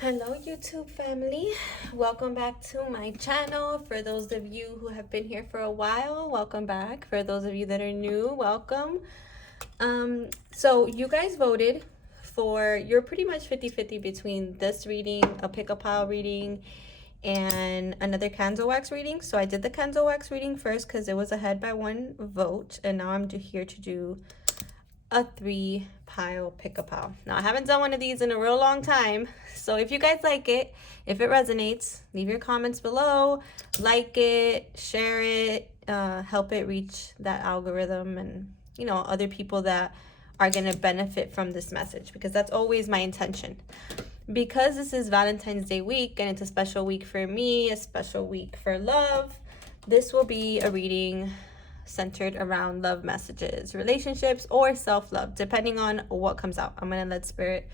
Hello YouTube family, welcome back to my channel. For those of you who have been here for a while, welcome back. For those of you that are new, welcome. So you guys voted for, you're pretty much 50-50 between this reading, a pick a pile reading, and another candle wax reading. So I did the candle wax reading first because it was ahead by one vote, and now I'm here to do a 3-pile pick-a-pile. Now I haven't done one of these in a real long time, so if you guys like it, if it resonates, leave your comments below, like it, share it, help it reach that algorithm and other people that are going to benefit from this message, because that's always my intention. Because this is Valentine's Day week and it's a special week for me, a special week for love, this will be a reading centered around love messages, relationships, or self-love, depending on what comes out. I'm gonna let spirit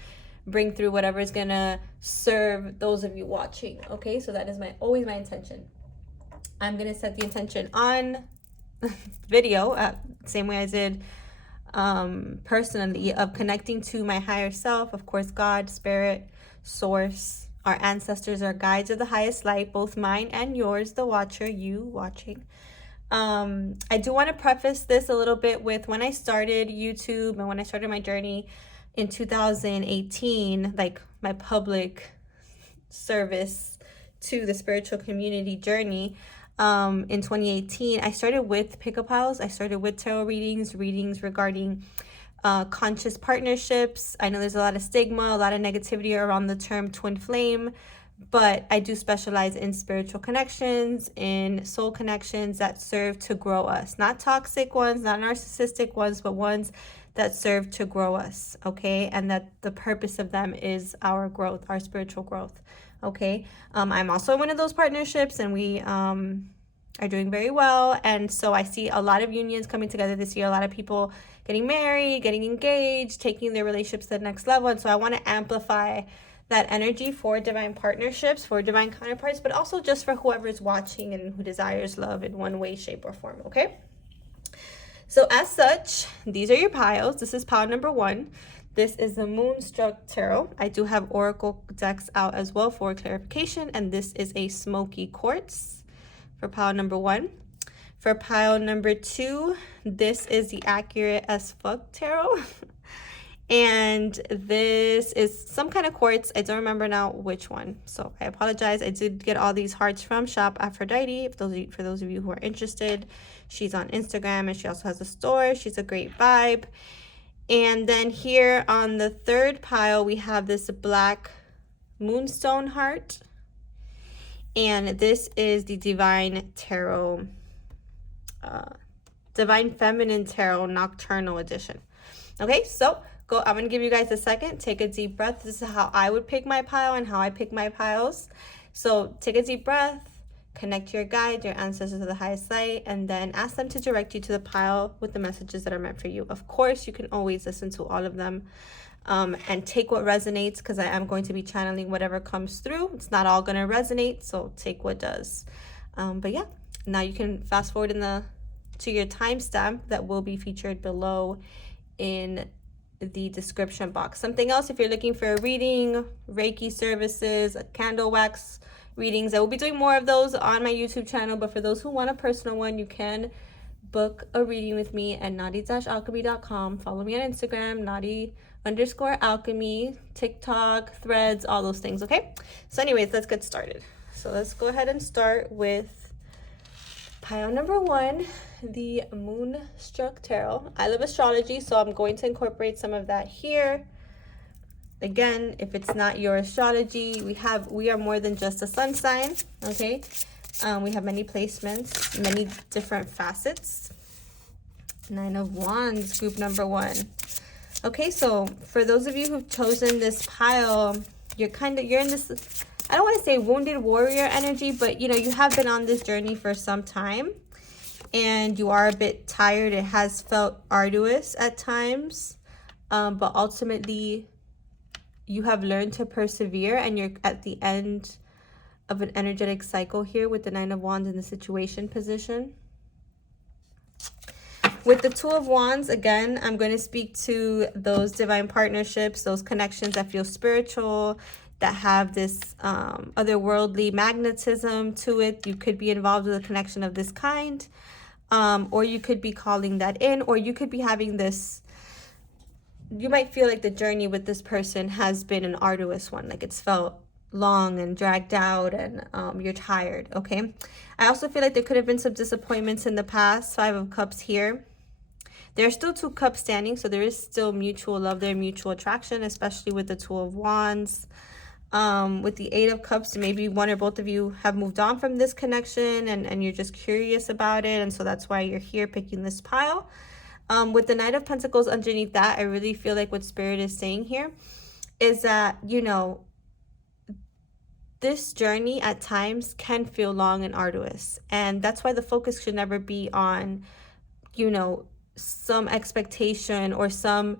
bring through whatever is gonna serve those of you watching. Okay, so that is always my intention. I'm gonna set the intention on video, same way I did personally, of connecting to my higher self, of course, God, spirit, source, our ancestors, our guides of the highest light, both mine and yours, the watcher, you watching. I do want to preface this a little bit with when I started YouTube and when I started my journey in 2018, like my public service to the spiritual community journey. In 2018, I started with pick-a-piles. I started with tarot readings regarding conscious partnerships. I know there's a lot of stigma, a lot of negativity around the term twin flame, but I do specialize in spiritual connections, in soul connections that serve to grow us. Not toxic ones, not narcissistic ones, but ones that serve to grow us, okay? And that the purpose of them is our growth, our spiritual growth, okay? I'm also in one of those partnerships, and we are doing very well. And so I see a lot of unions coming together this year, a lot of people getting married, getting engaged, taking their relationships to the next level. And so I want to amplify that energy for divine partnerships, for divine counterparts, but also just for whoever is watching and who desires love in one way, shape, or form, okay? So as such, these are your piles. This is pile number 1. This is the Moonstruck Tarot. I do have oracle decks out as well for clarification, and this is a Smokey Quartz for pile number 1. For pile number 2, this is the Accurate as Fuck Tarot. And this is some kind of quartz. I don't remember now which one, so I apologize. I did get all these hearts from Shop Aphrodite. For those of you who are interested, she's on Instagram and she also has a store. She's a great vibe. And then here on the 3rd pile, we have this black moonstone heart, and this is the Divine Tarot, Divine Feminine Tarot Nocturnal Edition. Okay, so I'm going to give you guys a second. Take a deep breath. This is how I would pick my pile and how I pick my piles. So take a deep breath, connect to your guide, your ancestors of the highest light, and then ask them to direct you to the pile with the messages that are meant for you. Of course, you can always listen to all of them and take what resonates, because I am going to be channeling whatever comes through. It's not all going to resonate, so take what does. But yeah, now you can fast forward to your timestamp that will be featured below in the description box. Something else, if you're looking for a reading, Reiki services, candle wax readings, I will be doing more of those on my YouTube channel, but for those who want a personal one, you can book a reading with me at naughty-alchemy.com. Follow me on Instagram, naughty_alchemy, TikTok, Threads, all those things, okay? So anyways, let's get started. So let's go ahead and start with pile number 1, the Moonstruck Tarot. I love astrology, so I'm going to incorporate some of that here. Again, if it's not your astrology, we are more than just a sun sign, okay? We have many placements, many different facets. 9 of Wands, group number 1. Okay, so for those of you who've chosen this pile, you're in this, I don't want to say wounded warrior energy, but you have been on this journey for some time and you are a bit tired. It has felt arduous at times, but ultimately you have learned to persevere, and you're at the end of an energetic cycle here with the 9 of Wands in the situation position. With the 2 of Wands, again, I'm going to speak to those divine partnerships, those connections that feel spiritual, that have this otherworldly magnetism to it. You could be involved with a connection of this kind, or you could be calling that in, or you could be having this, you might feel like the journey with this person has been an arduous one, like it's felt long and dragged out, and you're tired. Okay, I also feel like there could have been some disappointments in the past. 5 of Cups here. There are still 2 cups standing, so there is still mutual love there, mutual attraction, especially with the 2 of Wands. With the 8 of Cups, maybe one or both of you have moved on from this connection, and you're just curious about it, and so that's why you're here picking this pile. With the Knight of Pentacles underneath that, I really feel like what Spirit is saying here is that, you know, this journey at times can feel long and arduous, and that's why the focus should never be on, you know, some expectation or some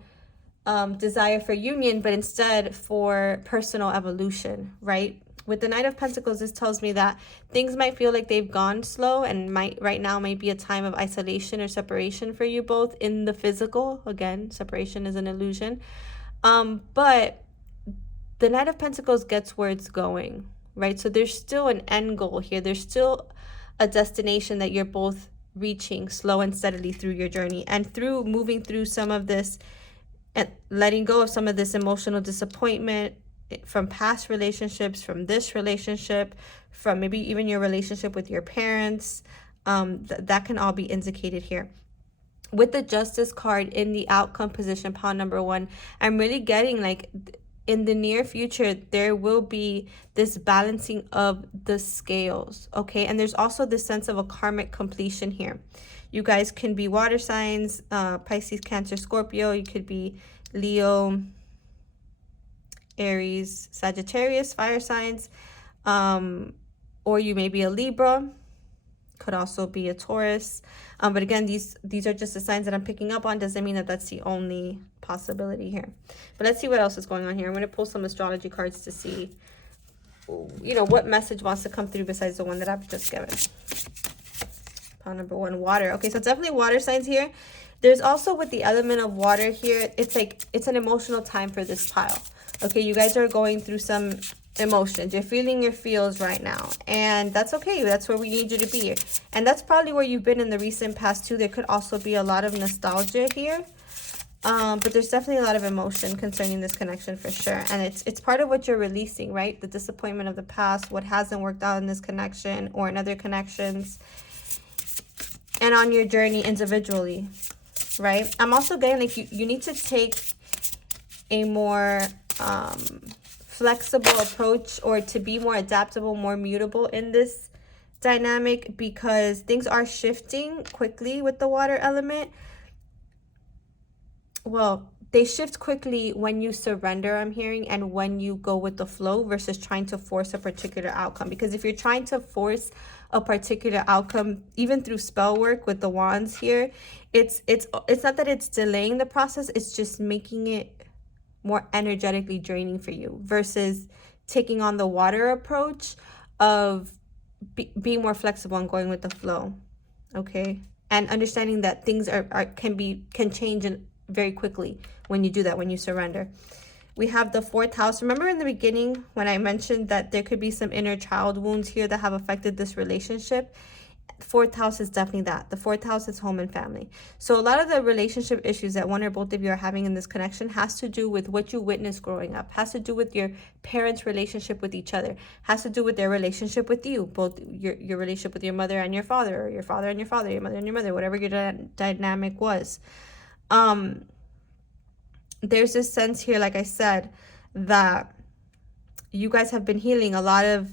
desire for union, but instead for personal evolution, right? With the Knight of Pentacles, this tells me that things might feel like they've gone slow, and right now might be a time of isolation or separation for you both in the physical. Again, separation is an illusion. But the Knight of Pentacles gets where it's going, right? So there's still an end goal here. There's still a destination that you're both reaching slow and steadily through your journey, and through moving through some of this and letting go of some of this emotional disappointment from past relationships, from this relationship, from maybe even your relationship with your parents. That can all be indicated here. With the Justice card in the outcome position, pile number 1, I'm really getting like in the near future, there will be this balancing of the scales, okay? And there's also this sense of a karmic completion here. You guys can be water signs, Pisces, Cancer, Scorpio. You could be Leo, Aries, Sagittarius, fire signs. Or you may be a Libra. Could also be a Taurus. But again, these are just the signs that I'm picking up on. Doesn't mean that that's the only possibility here. But let's see what else is going on here. I'm going to pull some astrology cards to see, you know, what message wants to come through besides the one that I've just given. Pile number 1, water. Okay, so definitely water signs here. There's also with the element of water here, it's like it's an emotional time for this pile. Okay, you guys are going through some emotions. You're feeling your feels right now, and that's okay. That's where we need you to be, and that's probably where you've been in the recent past too. There could also be a lot of nostalgia here, but there's definitely a lot of emotion concerning this connection for sure, and it's part of what you're releasing, right? The disappointment of the past, what hasn't worked out in this connection or in other connections, and on your journey individually, right? I'm also getting like you need to take a more flexible approach, or to be more adaptable, more mutable in this dynamic, because things are shifting quickly with the water element. Well, they shift quickly when you surrender, I'm hearing, and when you go with the flow versus trying to force a particular outcome. Because if you're trying to force a particular outcome, even through spell work with the wands here, it's not that it's delaying the process, it's just making it more energetically draining for you, versus taking on the water approach of being more flexible and going with the flow, okay? And understanding that things can change very quickly when you do that, when you surrender. We have the 4th house. Remember in the beginning when I mentioned that there could be some inner child wounds here that have affected this relationship? 4th house is definitely that. The 4th house is home and family. So a lot of the relationship issues that one or both of you are having in this connection has to do with what you witnessed growing up, has to do with your parents' relationship with each other, has to do with their relationship with you, both your relationship with your mother and your father, or your father and your father, your mother and your mother, whatever your dynamic was. There's this sense here, like I said, that you guys have been healing a lot of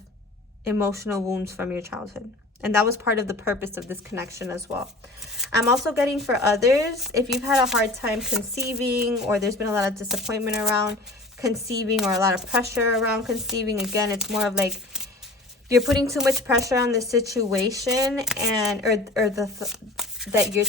emotional wounds from your childhood. And that was part of the purpose of this connection as well. I'm also getting for others, if you've had a hard time conceiving, or there's been a lot of disappointment around conceiving, or a lot of pressure around conceiving, again, it's more of like you're putting too much pressure on the situation, and that you're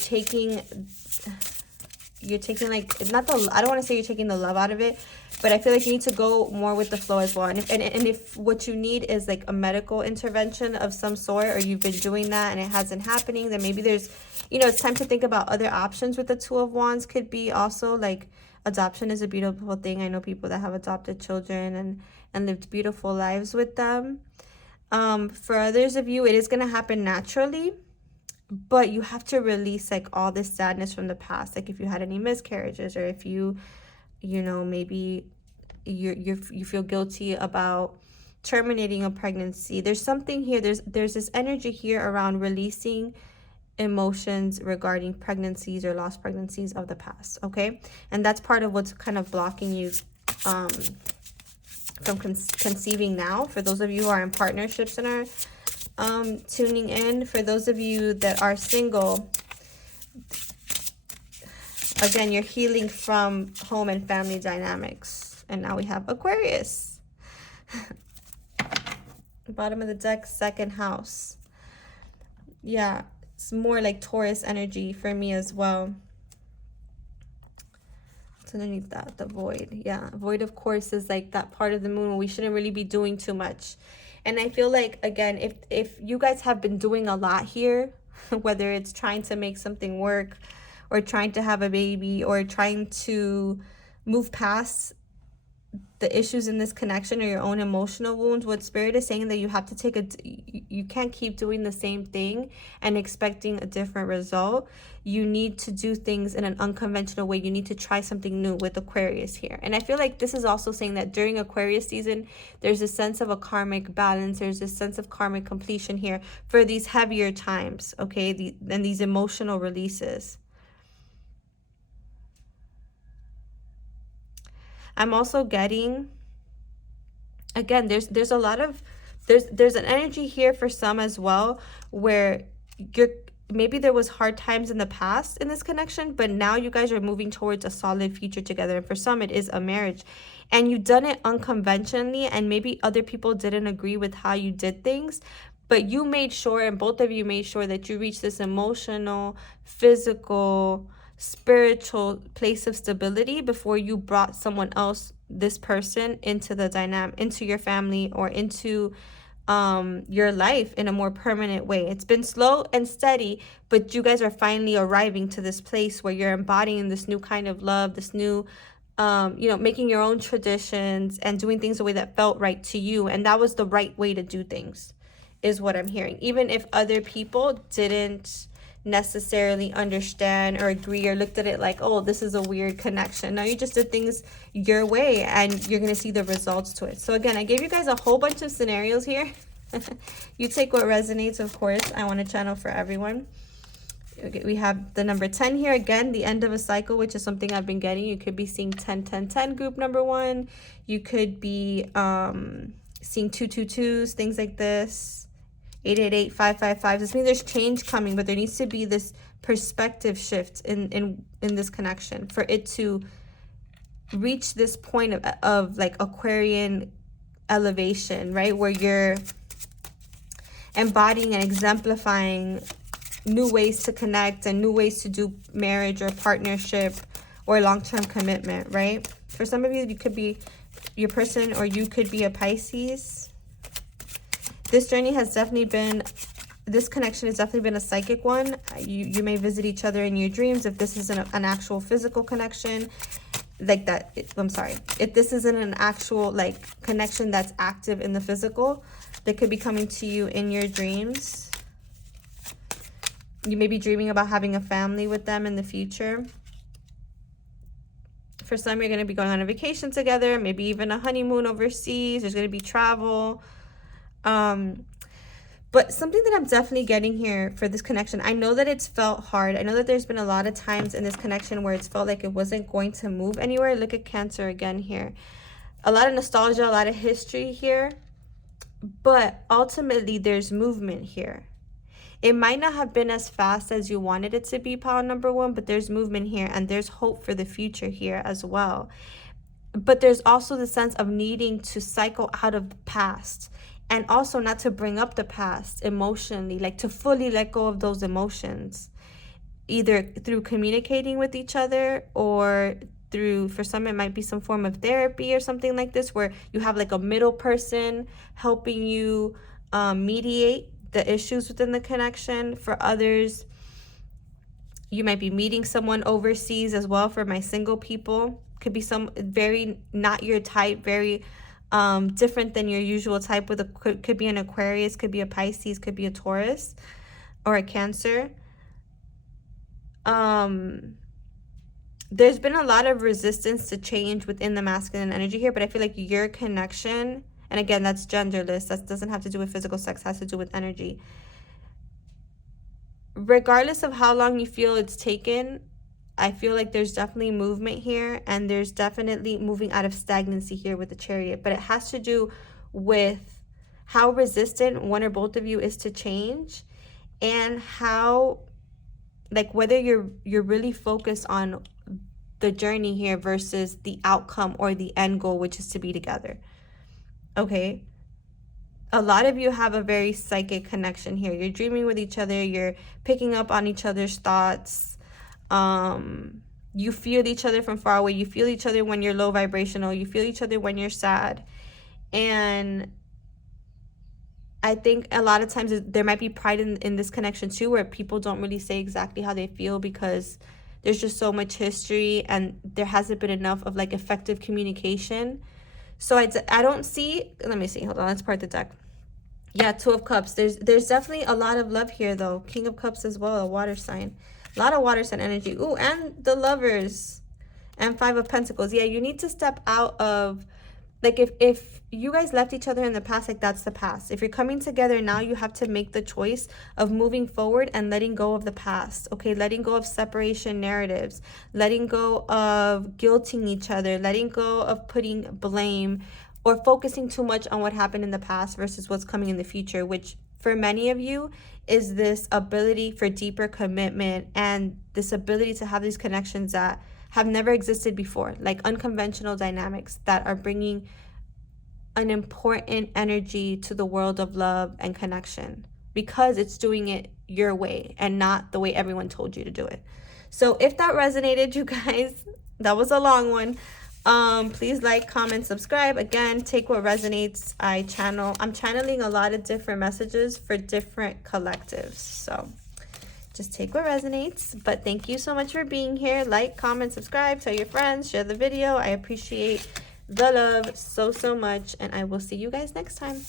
taking like, not the, I don't want to say you're taking the love out of it, but I feel like you need to go more with the flow as well. And if what you need is like a medical intervention of some sort, or you've been doing that and it hasn't happening, then maybe there's, you know, it's time to think about other options with the 2 of Wands. Could be also like adoption is a beautiful thing. I know people that have adopted children and lived beautiful lives with them. For others of you, it is going to happen naturally, but you have to release like all this sadness from the past. Like if you had any miscarriages, or if you know, maybe you feel guilty about terminating a pregnancy. There's something here. There's this energy here around releasing emotions regarding pregnancies or lost pregnancies of the past, okay? And that's part of what's kind of blocking you from conceiving now. For those of you who are in partnerships and are tuning in, for those of you that are single, again, you're healing from home and family dynamics. And now we have Aquarius. Bottom of the deck, second house. Yeah, it's more like Taurus energy for me as well. It's underneath that, the void. Yeah, void, of course, is like that part of the moon where we shouldn't really be doing too much. And I feel like, again, if you guys have been doing a lot here, whether it's trying to make something work, or trying to have a baby, or trying to move past the issues in this connection or your own emotional wounds, what Spirit is saying that you have to you can't keep doing the same thing and expecting a different result. You need to do things in an unconventional way. You need to try something new with Aquarius here. And I feel like this is also saying that during Aquarius season, there's a sense of a karmic balance. There's a sense of karmic completion here for these heavier times, okay? And these emotional releases. I'm also getting, again, there's a lot of, there's an energy here for some as well, where maybe there was hard times in the past in this connection, but now you guys are moving towards a solid future together. And for some, it is a marriage. And you've done it unconventionally, and maybe other people didn't agree with how you did things, but you made sure, and both of you made sure, that you reached this emotional, physical, spiritual place of stability before you brought someone else, this person, into the dynamic, into your family, or into your life in a more permanent way. It's been slow and steady, but you guys are finally arriving to this place where you're embodying this new kind of love, this new you know, making your own traditions and doing things the way that felt right to you. And that was the right way to do things, is what I'm hearing. Even if other people didn't necessarily understand or agree, or looked at it like, oh, this is a weird connection. No, you just did things your way, and you're going to see the results to it. So again, I gave you guys a whole bunch of scenarios here. You take what resonates, of course. I want to channel for everyone. Okay, we have the number 10 here. Again, the end of a cycle, which is something I've been getting. You could be seeing 10 10 10 group number 1. You could be seeing 222s, things like this. 888 555. This means there's change coming, but there needs to be this perspective shift in this connection for it to reach this point of like Aquarian elevation, right? Where you're embodying and exemplifying new ways to connect and new ways to do marriage or partnership or long-term commitment, right? For some of you, you could be your person, or you could be a Pisces. This journey has definitely been, this connection has definitely been a psychic one. You may visit each other in your dreams if this isn't an actual physical connection like that. I'm sorry. If this isn't an actual like connection that's active in the physical, they could be coming to you in your dreams. You may be dreaming about having a family with them in the future. For some, you're going to be going on a vacation together, maybe even a honeymoon overseas. There's going to be travel. But something that I'm definitely getting here for this connection, I know that it's felt hard. I know that there's been a lot of times in this connection where it's felt like it wasn't going to move anywhere. Look at Cancer again here. A lot of nostalgia, a lot of history here. But ultimately, there's movement here. It might not have been as fast as you wanted it to be, pile number 1, but there's movement here, and there's hope for the future here as well. But there's also the sense of needing to cycle out of the past, and also not to bring up the past emotionally, like to fully let go of those emotions, either through communicating with each other, or through, for some, it might be some form of therapy or something like this, where you have like a middle person helping you mediate the issues within the connection. For others, you might be meeting someone overseas as well, for my single people. could be some very not your type, very different than your usual type. With a could be an Aquarius, could be a Pisces, could be a Taurus, or a Cancer. There's been a lot of resistance to change within the masculine energy here, but I feel like your connection, and again, that's genderless, that doesn't have to do with physical sex, has to do with energy. Regardless of how long you feel it's taken, I feel like there's definitely movement here, and there's definitely moving out of stagnancy here with the Chariot, but it has to do with how resistant one or both of you is to change, and how, like, whether you're really focused on the journey here versus the outcome or the end goal, which is to be together. Okay, a lot of you have a very psychic connection here. You're dreaming with each other, you're picking up on each other's thoughts. You feel each other from far away. You feel each other when you're low vibrational. You feel each other when you're sad. And I think a lot of times there might be pride in this connection too, where people don't really say exactly how they feel because there's just so much history and there hasn't been enough of like effective communication. So I don't see, let me see, hold on, let's part the deck. Yeah, Two of Cups. There's definitely a lot of love here though. King of Cups as well, a water sign. A lot of water sign energy. Ooh, and the Lovers. And Five of Pentacles. Yeah, you need to step out of, like, if you guys left each other in the past, like, that's the past. If you're coming together now, you have to make the choice of moving forward and letting go of the past. Okay, letting go of separation narratives, letting go of guilting each other, letting go of putting blame or focusing too much on what happened in the past versus what's coming in the future, which for many of you is this ability for deeper commitment and this ability to have these connections that have never existed before, like unconventional dynamics that are bringing an important energy to the world of love and connection because it's doing it your way and not the way everyone told you to do it. So if that resonated, you guys, that was a long one. Please like, comment, subscribe. Again, take what resonates. I'm channeling a lot of different messages for different collectives, so just take what resonates. But thank you so much for being here. Like, comment, subscribe, tell your friends, share the video. I appreciate the love so much, and I will see you guys next time.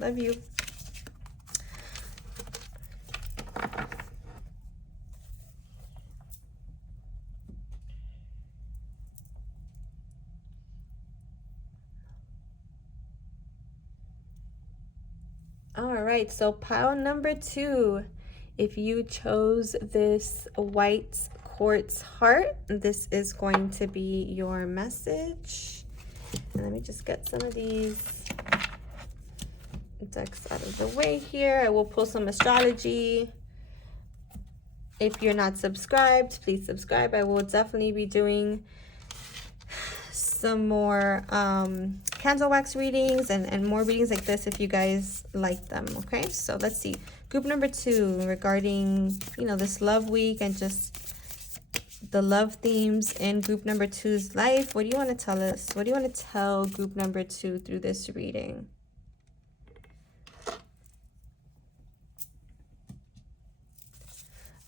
Love you. All right, so pile number 2, if you chose this white quartz heart, this is going to be your message. And let me just get some of these decks out of the way here. I will pull some astrology. If you're not subscribed, please subscribe. I will definitely be doing some more candle wax readings and more readings like this if you guys like them. Okay, so let's see, group number 2, regarding, you know, this love week and just the love themes in group number 2's life. What do you want to tell us? What do you want to tell group number 2 through this reading?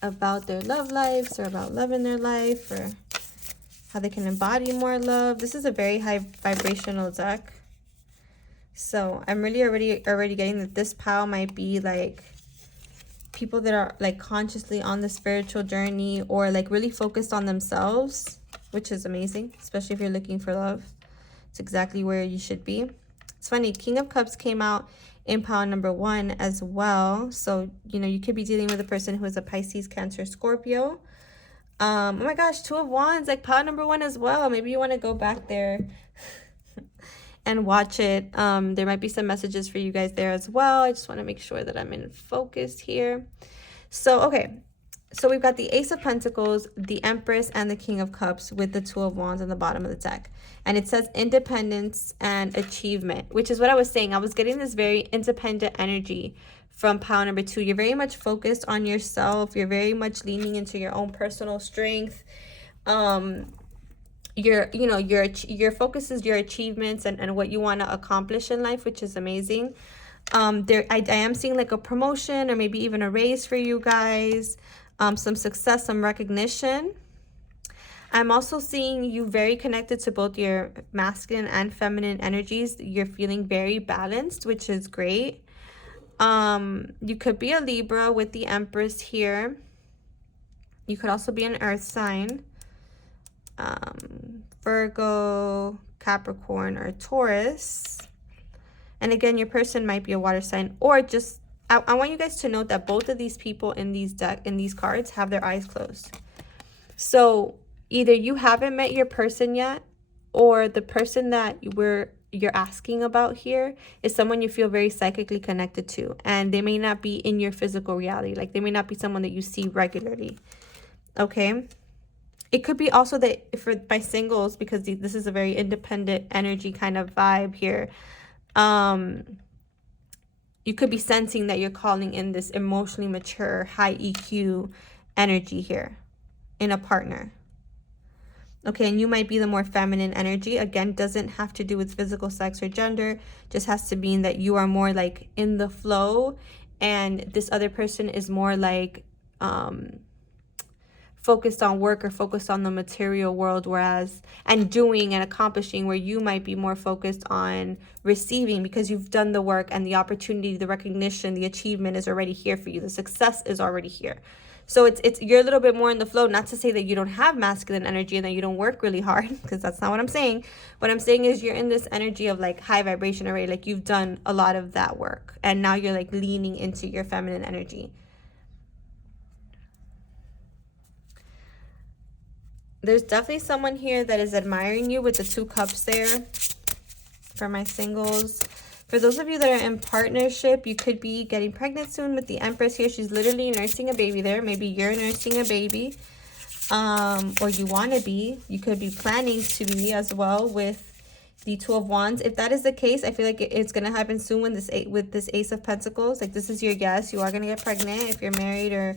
About their love lives, or about love in their life, or how they can embody more love. This is a very high vibrational deck. So I'm really already getting that this pile might be like people that are like consciously on the spiritual journey, or like really focused on themselves, which is amazing, especially if you're looking for love. It's exactly where you should be. It's funny, King of Cups came out in pile number 1 as well. So, you know, you could be dealing with a person who is a Pisces, Cancer, Scorpio. Oh my gosh, 2 of Wands, like pile number 1 as well. Maybe you want to go back there and watch it. There might be some messages for you guys there as well. I just want to make sure that I'm in focus here. So, okay. So we've got the Ace of Pentacles, the Empress, and the King of Cups with the 2 of Wands on the bottom of the deck. And it says independence and achievement, which is what I was saying. I was getting this very independent energy from pile number 2. You're very much focused on yourself. You're very much leaning into your own personal strength. Your focus is your achievements and what you want to accomplish in life, which is amazing. I am seeing like a promotion or maybe even a raise for you guys, some success, some recognition. I'm also seeing you very connected to both your masculine and feminine energies. You're feeling very balanced, which is great. You could be a Libra with the Empress here. You could also be an earth sign. Virgo, Capricorn, or Taurus. And again, your person might be a water sign, or just I want you guys to note that both of these people in these cards have their eyes closed. So either you haven't met your person yet, or the person that you're asking about here is someone you feel very psychically connected to, and they may not be in your physical reality. Like, they may not be someone that you see regularly. Okay. It could be also that by singles, because this is a very independent energy kind of vibe here. You could be sensing that you're calling in this emotionally mature, high EQ energy here in a partner. Okay, and you might be the more feminine energy. Again, doesn't have to do with physical sex or gender. Just has to mean that you are more like in the flow, and this other person is more like focused on work or focused on the material world, whereas and doing and accomplishing, where you might be more focused on receiving, because you've done the work and the opportunity, the recognition, the achievement is already here for you. The success is already here. So it's you're a little bit more in the flow. Not to say that you don't have masculine energy and that you don't work really hard, because that's not what I'm saying. What I'm saying is you're in this energy of like high vibration already. Like, you've done a lot of that work, and now you're like leaning into your feminine energy. There's definitely someone here that is admiring you with the 2 cups there for my singles. For those of you that are in partnership, you could be getting pregnant soon with the Empress here. She's literally nursing a baby there. Maybe you're nursing a baby, or you want to be. You could be planning to be as well with the 2 of Wands. If that is the case, I feel like it's going to happen soon with this Ace of Pentacles. Like, this is your guess. You are going to get pregnant if you're married or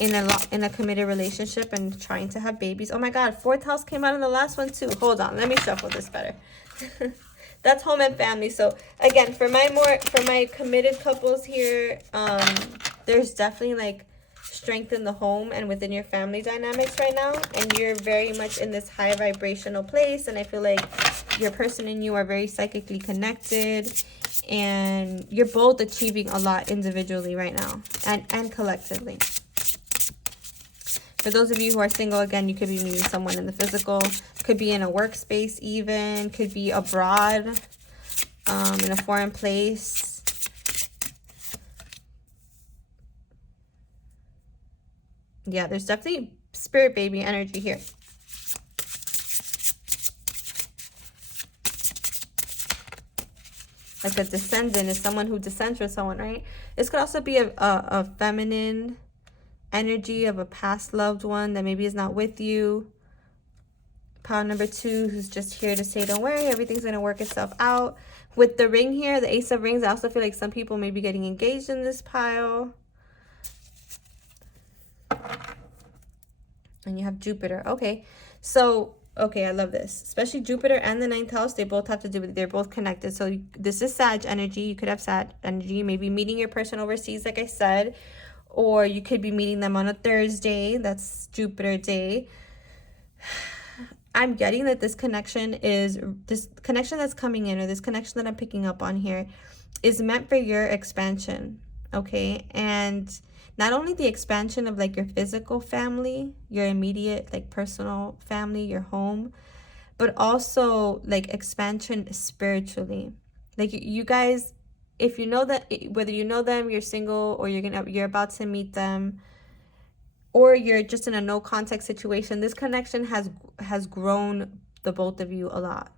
in a committed relationship and trying to have babies. Oh my God, 4th house came out in the last one too. Hold on, let me shuffle this better. That's home and family. So again, for my committed couples here, there's definitely like strength in the home and within your family dynamics right now, and you're very much in this high vibrational place, and I feel like your person and you are very psychically connected, and you're both achieving a lot individually right now and collectively. For those of you who are single, again, you could be meeting someone in the physical, could be in a workspace even, could be abroad, in a foreign place. Yeah, there's definitely spirit baby energy here. Like a descendant is someone who descends from someone, right? This could also be a feminine energy of a past loved one that maybe is not with you. Pile number 2, who's just here to say, don't worry, everything's going to work itself out. With the ring here, the Ace of Rings, I also feel like some people may be getting engaged in this pile. And you have Jupiter. Okay. So, okay, I love this. Especially Jupiter and the 9th house, they both have to do with, they're both connected. So this is Sag energy. You could have Sag energy, maybe meeting your person overseas, like I said. Or you could be meeting them on a Thursday. That's Jupiter day. I'm getting that this connection that's coming in, or this connection that I'm picking up on here, is meant for your expansion. Okay. And not only the expansion of like your physical family, your immediate like personal family, your home, but also like expansion spiritually. Like, you guys, if you know that, whether you know them, you're single, or you're about to meet them, or you're just in a no contact situation, this connection has grown the both of you a lot.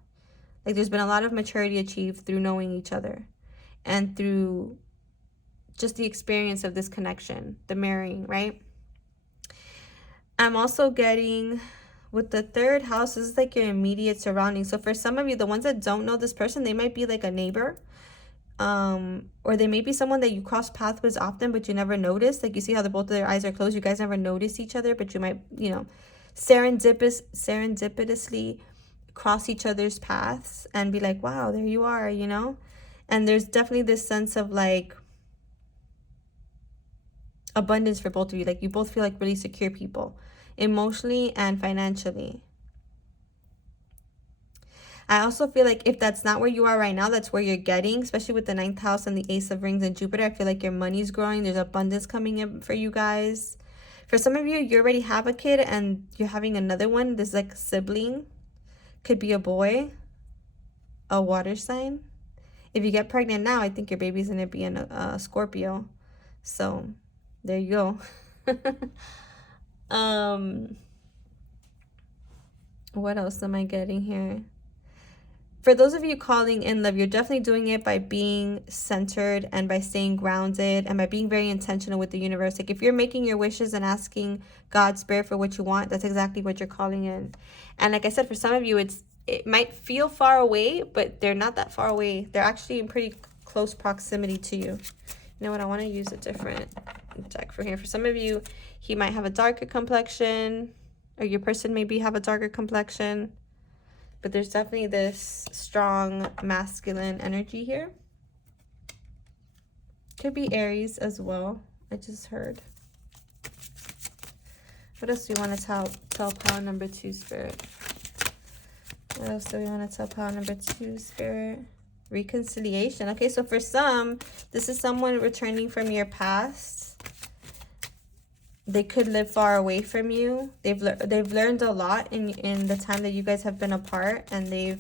Like, there's been a lot of maturity achieved through knowing each other and through just the experience of this connection, the marrying, right? I'm also getting with the 3rd house, this is like your immediate surroundings. So for some of you, the ones that don't know this person, they might be like a neighbor. Or they may be someone that you cross paths with often, but you never notice. Like, you see how both of their eyes are closed. You guys never notice each other, but you might, serendipitously cross each other's paths and be like, wow, there you are, And there's definitely this sense of like abundance for both of you. Like, you both feel like really secure people, emotionally and financially. I also feel like if that's not where you are right now, that's where you're getting, especially with the 9th house and the Ace of Rings and Jupiter. I feel like your money's growing. There's abundance coming in for you guys. For some of you, you already have a kid and you're having another one. This like sibling. Could be a boy, a water sign. If you get pregnant now, I think your baby's going to be a Scorpio. So there you go. What else am I getting here? For those of you calling in love, you're definitely doing it by being centered and by staying grounded and by being very intentional with the universe. Like if you're making your wishes and asking God's spirit for what you want, that's exactly what you're calling in. And like I said, for some of you, it might feel far away, but they're not that far away. They're actually in pretty close proximity to you. You know what? I want to use a different deck for here. For some of you, he might have a darker complexion, or your person maybe have a darker complexion. But there's definitely this strong masculine energy here. Could be Aries as well. I just heard. What else do we want to tell pile number 2, Spirit? What else do we want to tell pile number 2, Spirit? Reconciliation. Okay, so for some, this is someone returning from your past. They could live far away from you. They've learned a lot in the time that you guys have been apart, and they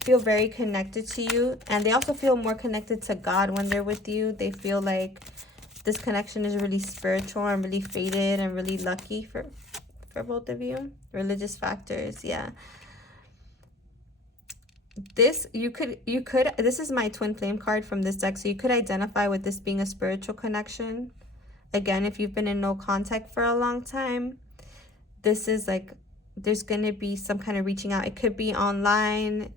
feel very connected to you. And they also feel more connected to God when they're with you. They feel like this connection is really spiritual and really fated and really lucky for both of you. Religious factors, yeah. This this is my twin flame card from this deck, so you could identify with this being a spiritual connection. Again, if you've been in no contact for a long time, this is like, there's going to be some kind of reaching out. It could be online,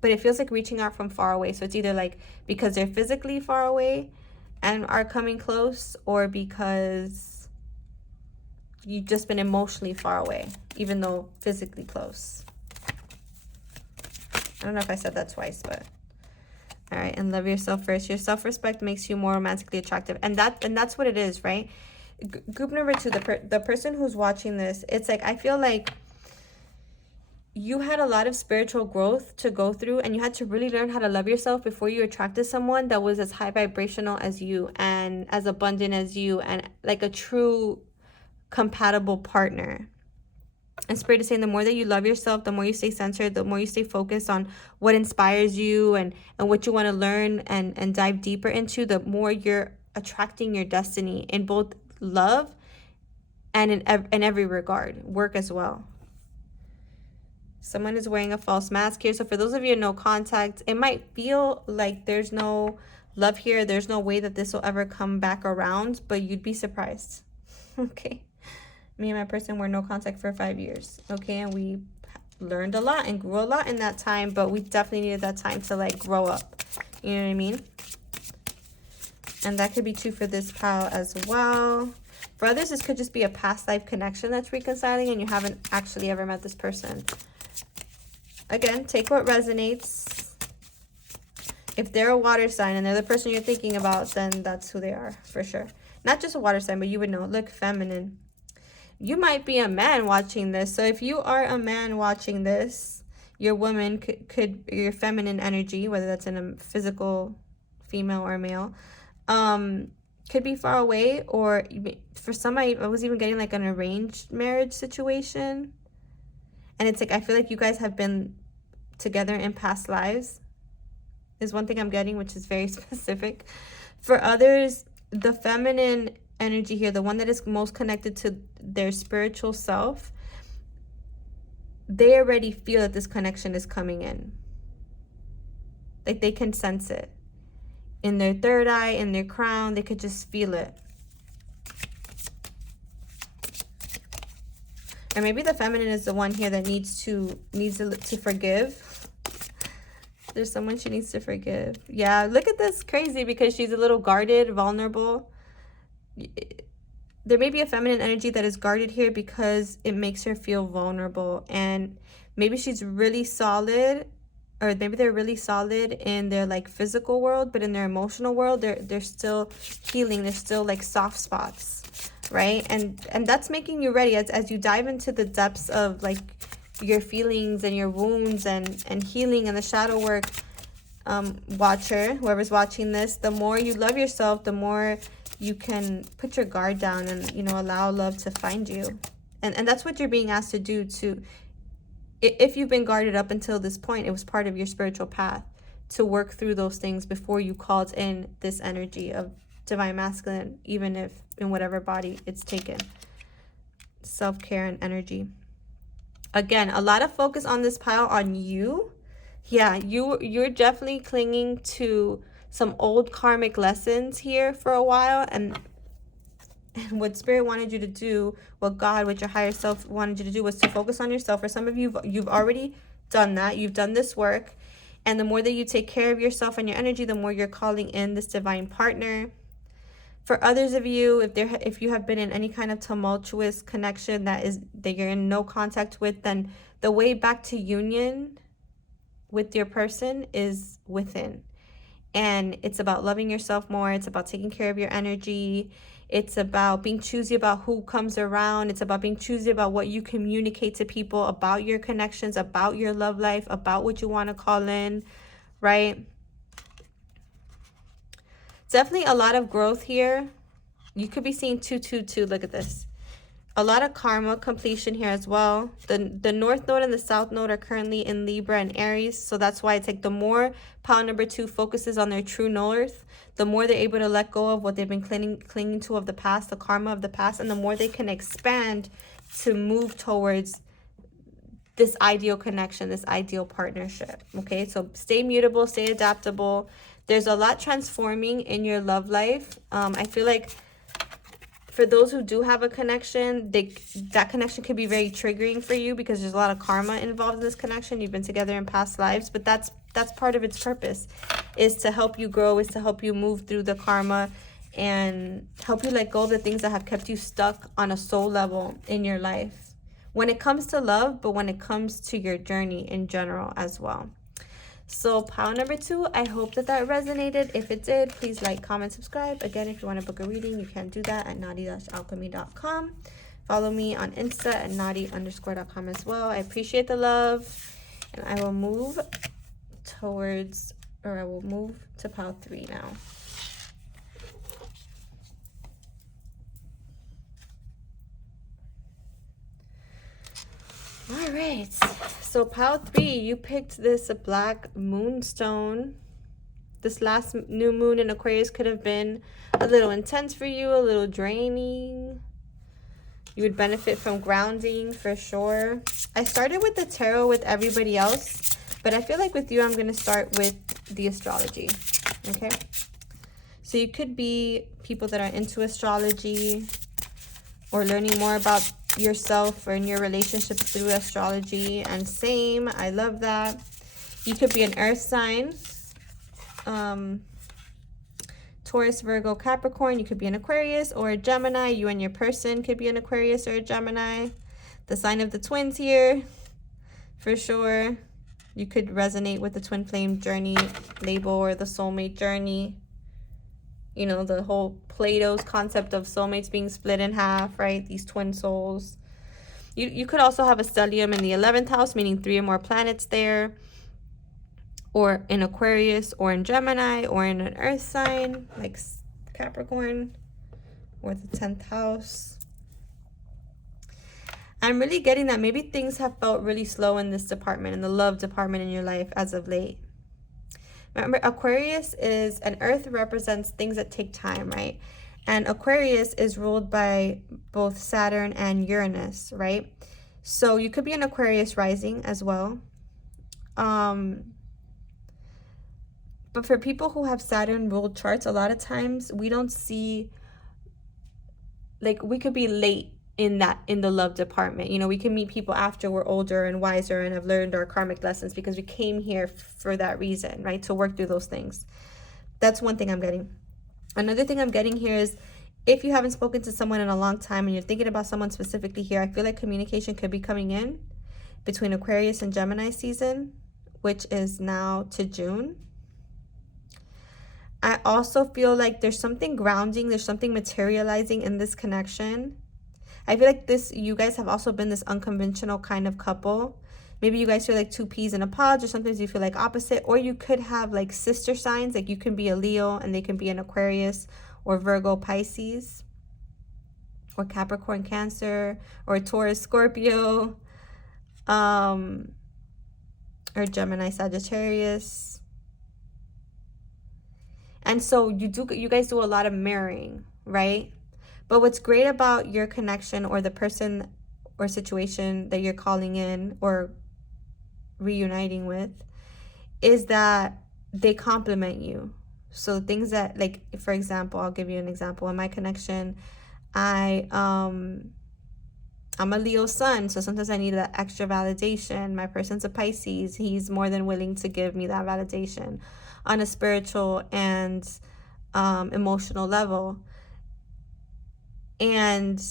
but it feels like reaching out from far away. So it's either like because they're physically far away and are coming close, or because you've just been emotionally far away, even though physically close. I don't know if I said that twice, but... All right, and love yourself first. Your self-respect makes you more romantically attractive. And that's what it is, right? Group number 2, the person who's watching this, it's like, I feel like you had a lot of spiritual growth to go through, and you had to really learn how to love yourself before you attracted someone that was as high vibrational as you and as abundant as you and like a true compatible partner. And Spirit is saying the more that you love yourself, the more you stay centered, the more you stay focused on what inspires you and what you want to learn and dive deeper into, the more you're attracting your destiny in both love and in every regard. Work as well. Someone is wearing a false mask here. So for those of you in no contact, it might feel like there's no love here. There's no way that this will ever come back around, but you'd be surprised. Okay. Me and my person were no contact for 5 years, okay? And we learned a lot and grew a lot in that time, but we definitely needed that time to, like, grow up. You know what I mean? And that could be true for this pile as well. For others, this could just be a past life connection that's reconciling and you haven't actually ever met this person. Again, take what resonates. If they're a water sign and they're the person you're thinking about, then that's who they are, for sure. Not just a water sign, but you would know. Look, feminine. You might be a man watching this. So if you are a man watching this, your woman could your feminine energy, whether that's in a physical female or male, could be far away. Or for some, I was even getting like an arranged marriage situation. And it's like, I feel like you guys have been together in past lives is one thing I'm getting, which is very specific. For others, the feminine energy here, the one that is most connected to their spiritual self, they already feel that this connection is coming in. Like they can sense it. In their third eye, in their crown, they could just feel it. Or maybe the feminine is the one here that needs to forgive. There's someone she needs to forgive. Yeah, look at this, crazy, because she's a little guarded, vulnerable. There may be a feminine energy that is guarded here because it makes her feel vulnerable, and maybe she's really solid, or maybe they're really solid in their like physical world, but in their emotional world they're still healing. There's still like soft spots, right? And that's making you ready as you dive into the depths of like your feelings and your wounds and healing and the shadow work, watcher, whoever's watching this, the more you love yourself, the more you can put your guard down and, you know, allow love to find you. And that's what you're being asked to do. To, if you've been guarded up until this point, it was part of your spiritual path to work through those things before you called in this energy of divine masculine, even if in whatever body it's taken. Self-care and energy. Again, a lot of focus on this pile on you. Yeah, you're definitely clinging to some old karmic lessons here for a while, and what Spirit wanted you to do, what God, what your higher self wanted you to do, was to focus on yourself. For some of you, you've already done that. You've done this work, and the more that you take care of yourself and your energy, the more you're calling in this divine partner. For others of you, if you have been in any kind of tumultuous connection that you're in no contact with, then the way back to union with your person is within. And it's about loving yourself more. It's about taking care of your energy. It's about being choosy about who comes around. It's about being choosy about what you communicate to people, about your connections, about your love life, about what you want to call in, right? Definitely a lot of growth here. You could be seeing 222. Look at this. A lot of karma completion here as well. The North Node and the South Node are currently in Libra and Aries. So that's why it's like the more pile number 2 focuses on their true north, the more they're able to let go of what they've been clinging to of the past, the karma of the past, and the more they can expand to move towards this ideal connection, this ideal partnership. Okay, so stay mutable, stay adaptable. There's a lot transforming in your love life. I feel like for those who do have a connection, that connection could be very triggering for you because there's a lot of karma involved in this connection. You've been together in past lives, but that's part of its purpose, is to help you grow, is to help you move through the karma and help you let go of the things that have kept you stuck on a soul level in your life. When it comes to love, but when it comes to your journey in general as well. So pile number 2, I hope that resonated. If it did, please like, comment, subscribe. Again, if you want to book a reading, you can do that at naughty-alchemy.com. Follow me on Insta at naughty_.com as well. I appreciate the love. And I will move to pile 3 now. All right, so pile 3, you picked this black moonstone. This last new moon in Aquarius could have been a little intense for you, a little draining. You would benefit from grounding for sure. I started with the tarot with everybody else, but I feel like with you, I'm going to start with the astrology, okay? So you could be people that are into astrology or learning more about yourself or in your relationships through astrology. And same, I love that. You could be an earth sign, Taurus, Virgo, Capricorn. You could be an Aquarius or a Gemini. You and your person could be an Aquarius or a Gemini. The sign of the twins here for sure. You could resonate with the twin flame journey label or the soulmate journey. You know, the whole Plato's concept of soulmates being split in half, right? These twin souls. You could also have a stellium in the 11th house, meaning 3 or more planets there. Or in Aquarius, or in Gemini, or in an earth sign, like Capricorn, or the 10th house. I'm really getting that maybe things have felt really slow in this department, in the love department in your life as of late. Remember, Aquarius is, and Earth represents things that take time, right? And Aquarius is ruled by both Saturn and Uranus, right? So you could be an Aquarius rising as well. But for people who have Saturn ruled charts, a lot of times we don't see, like, we could be late in the love department. You know, we can meet people after we're older and wiser and have learned our karmic lessons because we came here for that reason, right? To work through those things. That's one thing I'm getting. Another thing I'm getting here is if you haven't spoken to someone in a long time and you're thinking about someone specifically here, I feel like communication could be coming in between Aquarius and Gemini season, which is now to June. I also feel like there's something grounding, there's something materializing in this connection. I feel like you guys have also been this unconventional kind of couple. Maybe you guys feel like two peas in a pod, or sometimes you feel like opposite. Or you could have like sister signs, like you can be a Leo and they can be an Aquarius, or Virgo, Pisces, or Capricorn, Cancer, or Taurus, Scorpio, or Gemini, Sagittarius. And so you guys do a lot of mirroring, right? But what's great about your connection, or the person or situation that you're calling in or reuniting with, is that they complement you. So things that, like, for example, I'll give you an example. In my connection, I'm a Leo sun, so sometimes I need that extra validation. My person's a Pisces. He's more than willing to give me that validation on a spiritual and emotional level. And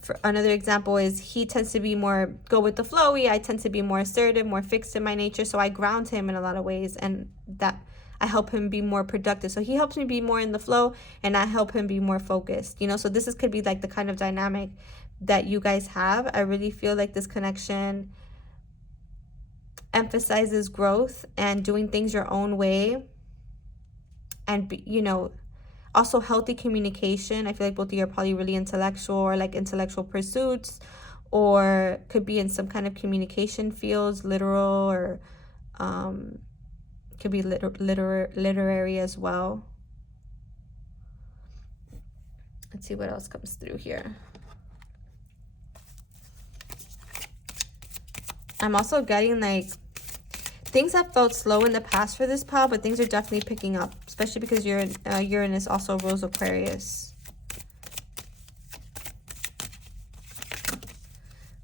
for another example is, he tends to be more go with the flowy. I tend to be more assertive, more fixed in my nature. So I ground him in a lot of ways, and that I help him be more productive. So he helps me be more in the flow, and I help him be more focused. So this could be like the kind of dynamic that you guys have. I really feel like this connection emphasizes growth and doing things your own way, and also healthy communication. I feel like both of you are probably really intellectual, or like intellectual pursuits, or could be in some kind of communication fields, literal, or could be literary as well. Let's see what else comes through here. I'm also getting like things have felt slow in the past for this pile, but things are definitely picking up, especially because Uranus also rules Aquarius.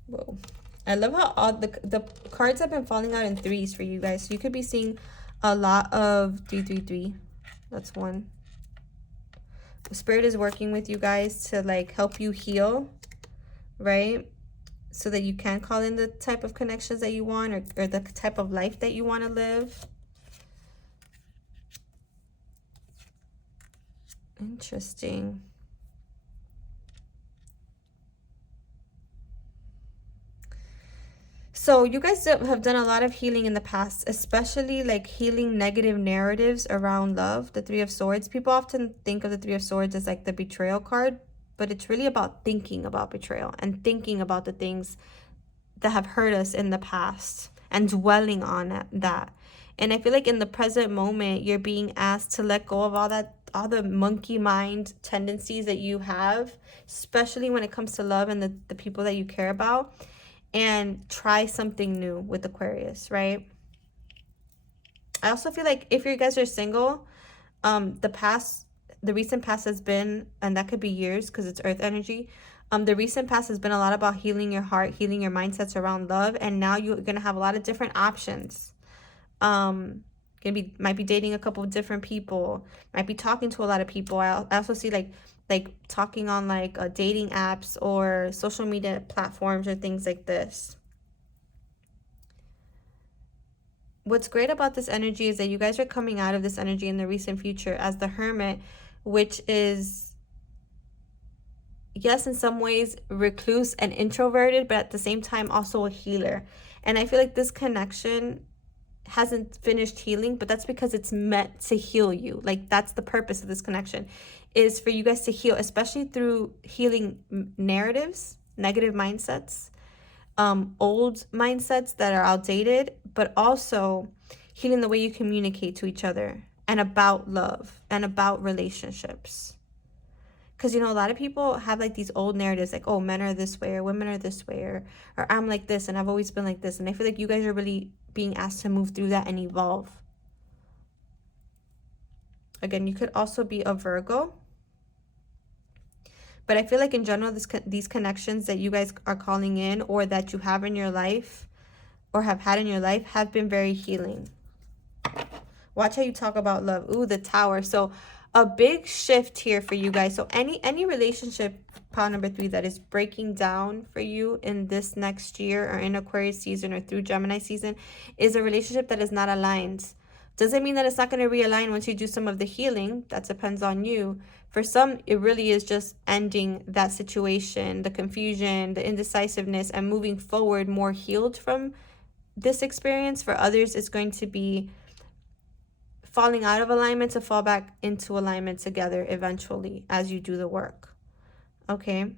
Whoa. I love how all the cards have been falling out in threes for you guys. So you could be seeing a lot of 333. That's one. Spirit is working with you guys to like help you heal, right? So that you can call in the type of connections that you want, or the type of life that you want to live. Interesting. So you guys have done a lot of healing in the past, especially like healing negative narratives around love. The Three of Swords. People often think of the Three of Swords as like the betrayal card, but it's really about thinking about betrayal and thinking about the things that have hurt us in the past and dwelling on that. And I feel like in the present moment, you're being asked to let go of all the monkey mind tendencies that you have, especially when it comes to love and the people that you care about, and try something new with Aquarius, right? I also feel like if you guys are single, the recent past has been, and that could be years because it's earth energy, the recent past has been a lot about healing your heart, healing your mindsets around love, and now you're gonna have a lot of different options. Might be dating a couple of different people, might be talking to a lot of people. I also see like talking on like dating apps or social media platforms or things like this. What's great about this energy is that you guys are coming out of this energy in the recent future as the Hermit, which is, yes, in some ways recluse and introverted, but at the same time also a healer. And I feel like this connection hasn't finished healing, but that's because it's meant to heal you. Like that's the purpose of this connection, is for you guys to heal, especially through healing narratives, negative mindsets, old mindsets that are outdated, but also healing the way you communicate to each other and about love and about relationships. Because, a lot of people have like these old narratives like, oh, men are this way, or women are this way, or I'm like this and I've always been like this. And I feel like you guys are really being asked to move through that and evolve. Again, you could also be a Virgo. But I feel like in general, these connections that you guys are calling in, or that you have in your life or have had in your life, have been very healing. Watch how you talk about love. Ooh, the Tower. So a big shift here for you guys. So any relationship, pile number 3, that is breaking down for you in this next year, or in Aquarius season, or through Gemini season, is a relationship that is not aligned. Doesn't mean that it's not going to realign once you do some of the healing. That depends on you. For some, it really is just ending that situation, the confusion, the indecisiveness, and moving forward more healed from this experience. For others, it's going to be falling out of alignment to fall back into alignment together eventually as you do the work. Okay?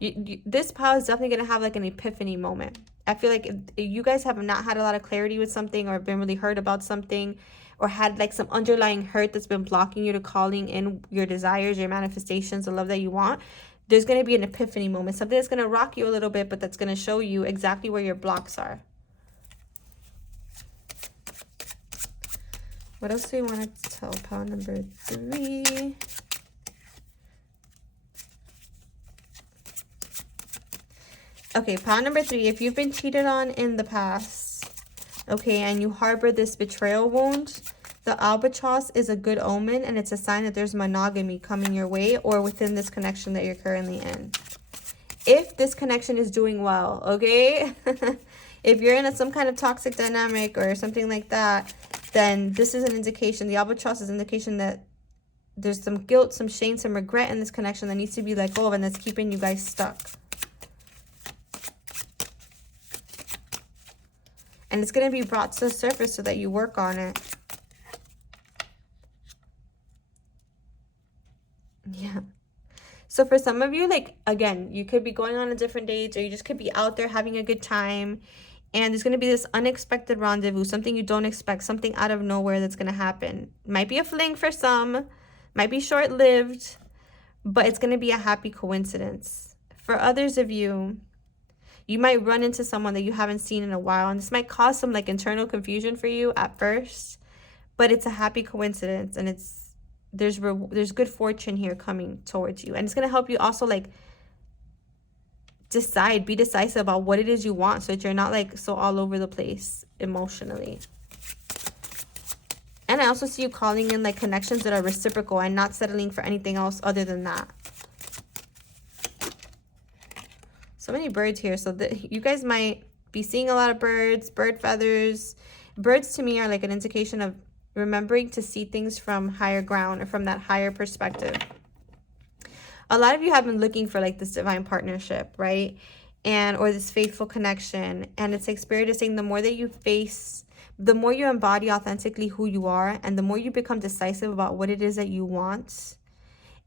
This pile is definitely going to have like an epiphany moment. I feel like if you guys have not had a lot of clarity with something, or been really hurt about something, or had like some underlying hurt that's been blocking you to calling in your desires, your manifestations, the love that you want, there's going to be an epiphany moment. Something that's going to rock you a little bit, but that's going to show you exactly where your blocks are. What else do you want to tell pile number 3? Okay, pile number 3. If you've been cheated on in the past, okay, and you harbor this betrayal wound, the albatross is a good omen, and it's a sign that there's monogamy coming your way or within this connection that you're currently in. If this connection is doing well, okay? If you're in some kind of toxic dynamic or something like that, then this is an indication. The albatross is an indication that there's some guilt, some shame, some regret in this connection that needs to be let go of, and that's keeping you guys stuck. And it's going to be brought to the surface so that you work on it. Yeah. So for some of you, like, again, you could be going on a different date, or you just could be out there having a good time. And there's going to be this unexpected rendezvous, something you don't expect, something out of nowhere that's going to happen. Might be a fling for some, might be short-lived, but it's going to be a happy coincidence. For others of you, you might run into someone that you haven't seen in a while, and this might cause some like internal confusion for you at first, but it's a happy coincidence, and there's good fortune here coming towards you, and it's going to help you also like be decisive about what it is you want, so that you're not like so all over the place emotionally. And I also see you calling in like connections that are reciprocal and not settling for anything else other than that. So many birds here. So you guys might be seeing a lot of birds, bird feathers. Birds to me are like an indication of remembering to see things from higher ground, or from that higher perspective. A lot of you have been looking for like this divine partnership, right? Or this faithful connection. And it's like Spirit is saying the more that you face, the more you embody authentically who you are, and the more you become decisive about what it is that you want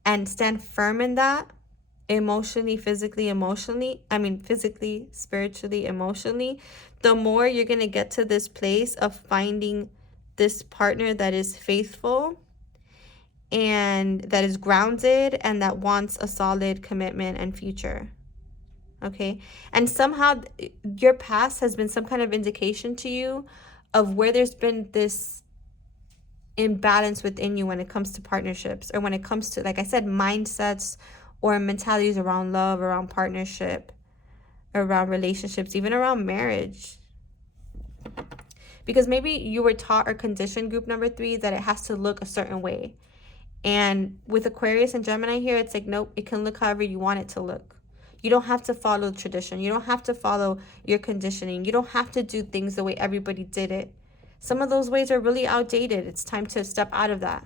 and stand firm in that, emotionally, physically, spiritually, emotionally, the more you're going to get to this place of finding this partner that is faithful and that is grounded and that wants a solid commitment and future. Okay? And somehow your past has been some kind of indication to you of where there's been this imbalance within you when it comes to partnerships, or when it comes to, like I said, mindsets or mentalities around love, around partnership, around relationships, even around marriage. Because maybe you were taught or conditioned, group number 3, that it has to look a certain way. And with Aquarius and Gemini here, it's like, nope, it can look however you want it to look. You don't have to follow tradition. You don't have to follow your conditioning. You don't have to do things the way everybody did it. Some of those ways are really outdated. It's time to step out of that.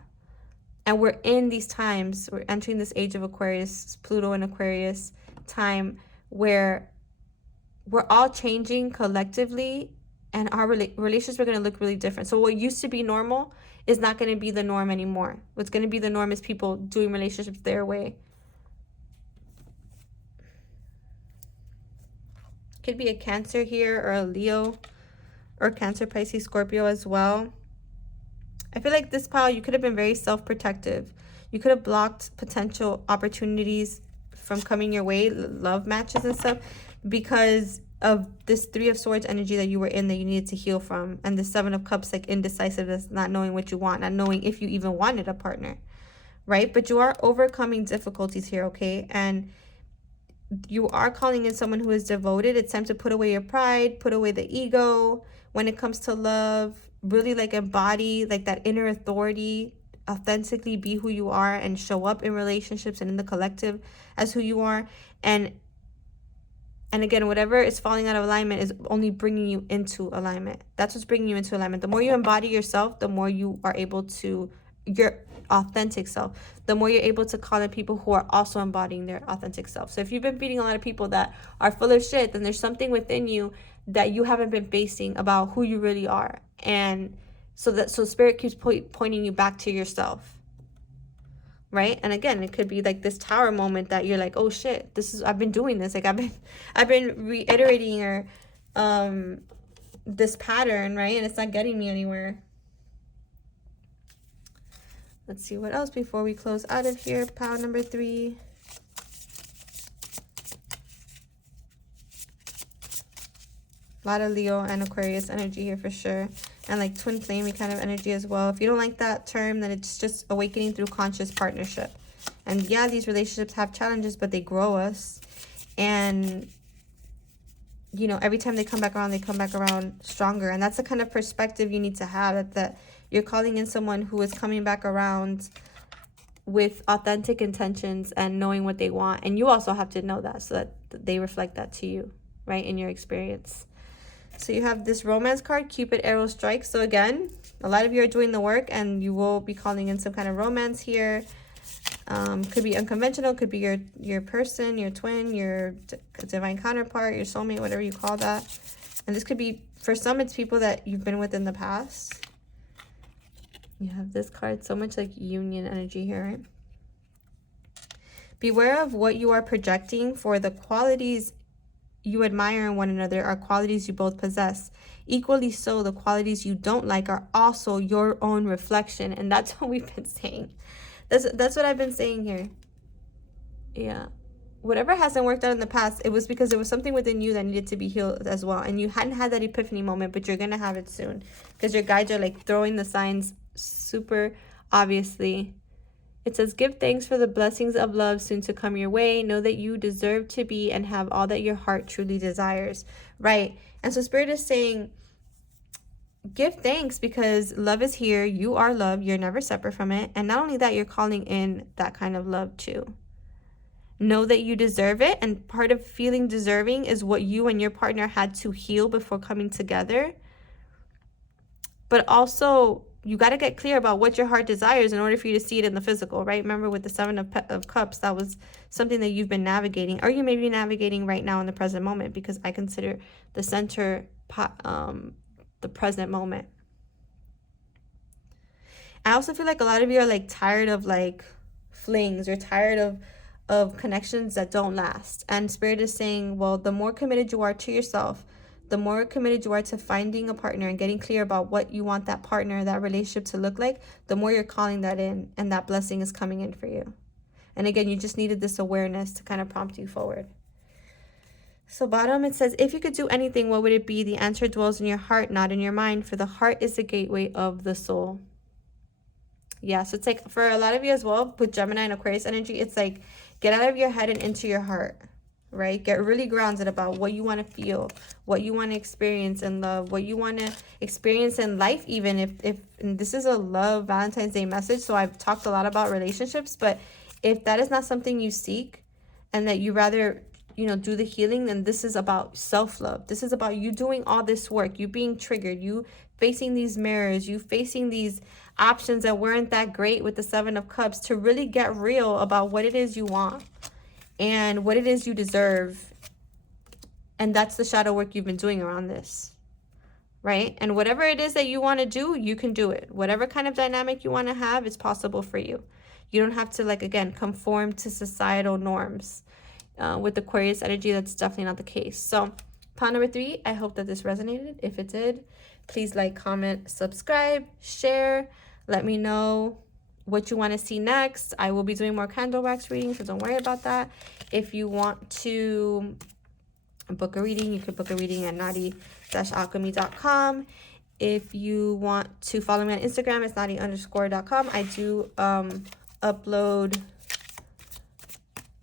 And we're in these times, we're entering this age of Aquarius, Pluto and Aquarius time, where we're all changing collectively, and our relationships are going to look really different. So what used to be normal is not going to be the norm anymore. What's going to be the norm is people doing relationships their way. Could be a Cancer here, or a Leo, or Cancer, Pisces, Scorpio as well. I feel like this pile, you could have been very self-protective. You could have blocked potential opportunities from coming your way, love matches and stuff, because of this 3 of Swords energy that you were in, that you needed to heal from. And the 7 of Cups, like indecisiveness, not knowing what you want, not knowing if you even wanted a partner, right? But you are overcoming difficulties here, okay? And you are calling in someone who is devoted. It's time to put away your pride, put away the ego when it comes to love. Really like embody like that inner authority, authentically be who you are, and show up in relationships and in the collective as who you are. And again, whatever is falling out of alignment is only bringing you into alignment. That's what's bringing you into alignment. The more you embody yourself, the more you are able to your authentic self, the more you're able to call in people who are also embodying their authentic self. So if you've been feeding a lot of people that are full of shit, then there's something within you that you haven't been facing about who you really are. And so spirit keeps pointing you back to yourself, right? And again, it could be like this tower moment that you're like, oh shit, I've been doing this, like I've been reiterating or this pattern, right? And it's not getting me anywhere. Let's see what else before we close out of here. Pile number 3. A lot of Leo and Aquarius energy here for sure. And like twin flamey kind of energy as well. If you don't like that term, then it's just awakening through conscious partnership. And yeah, these relationships have challenges, but they grow us. And, you know, every time they come back around, they come back around stronger. And that's the kind of perspective you need to have, that you're calling in someone who is coming back around with authentic intentions and knowing what they want. And you also have to know that, so that they reflect that to you, right, in your experience. So you have this romance card, Cupid Arrow Strike. So again, a lot of you are doing the work and you will be calling in some kind of romance here. Could be unconventional, could be your person, your twin, your divine counterpart, your soulmate, whatever you call that. And this could be, for some, it's people that you've been with in the past. You have this card, so much like union energy here, right? Beware of what you are projecting, for the qualities you admire in one another are qualities you both possess. Equally so, the qualities you don't like are also your own reflection. And that's what we've been saying. That's what I've been saying here. Yeah. Whatever hasn't worked out in the past, it was because there was something within you that needed to be healed as well. And you hadn't had that epiphany moment, but you're going to have it soon. Because your guides are like throwing the signs super obviously. It says, give thanks for the blessings of love soon to come your way. Know that you deserve to be and have all that your heart truly desires. Right. And so Spirit is saying, give thanks because love is here. You are love. You're never separate from it. And not only that, you're calling in that kind of love too. Know that you deserve it. And part of feeling deserving is what you and your partner had to heal before coming together. But also, you got to get clear about what your heart desires in order for you to see it in the physical, right? Remember with the 7 of Cups, that was something that you've been navigating, or you may be navigating right now in the present moment, because I consider the center the present moment. I also feel like a lot of you are like tired of like flings, or tired of connections that don't last. And Spirit is saying, well, the more committed you are to yourself, the more committed you are to finding a partner and getting clear about what you want that partner, that relationship to look like, the more you're calling that in, and that blessing is coming in for you. And again, you just needed this awareness to kind of prompt you forward. So bottom, it says, if you could do anything, what would it be? The answer dwells in your heart, not in your mind, for the heart is the gateway of the soul. Yeah, so it's like for a lot of you as well, with Gemini and Aquarius energy, it's like get out of your head and into your heart. Right? Get really grounded about what you want to feel, what you want to experience in love, what you want to experience in life, even if and this is a love Valentine's Day message. So I've talked a lot about relationships, but if that is not something you seek and that you rather, you know, do the healing, then this is about self-love. This is about you doing all this work, you being triggered, you facing these mirrors, you facing these options that weren't that great with the 7 of Cups, to really get real about what it is you want and what it is you deserve. And that's the shadow work you've been doing around this, right? And whatever it is that you want to do, you can do it. Whatever kind of dynamic you want to have, it's possible for you. You don't have to, like, again, conform to societal norms. With Aquarius energy, that's definitely not the case. So pile number 3, I hope that this resonated. If it did, please like, comment, subscribe, share. Let me know what you want to see next. I will be doing more candle wax readings, so don't worry about that. If you want to book a reading, you can book a reading at naughty-alchemy.com. If you want to follow me on Instagram, it's naughty_.com. I do upload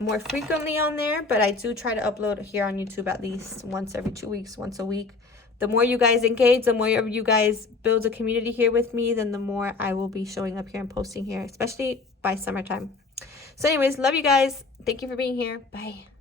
more frequently on there, but I do try to upload here on YouTube at least once every 2 weeks, once a week. The more you guys engage, the more you guys build a community here with me, then the more I will be showing up here and posting here, especially by summertime. So anyways, love you guys. Thank you for being here. Bye.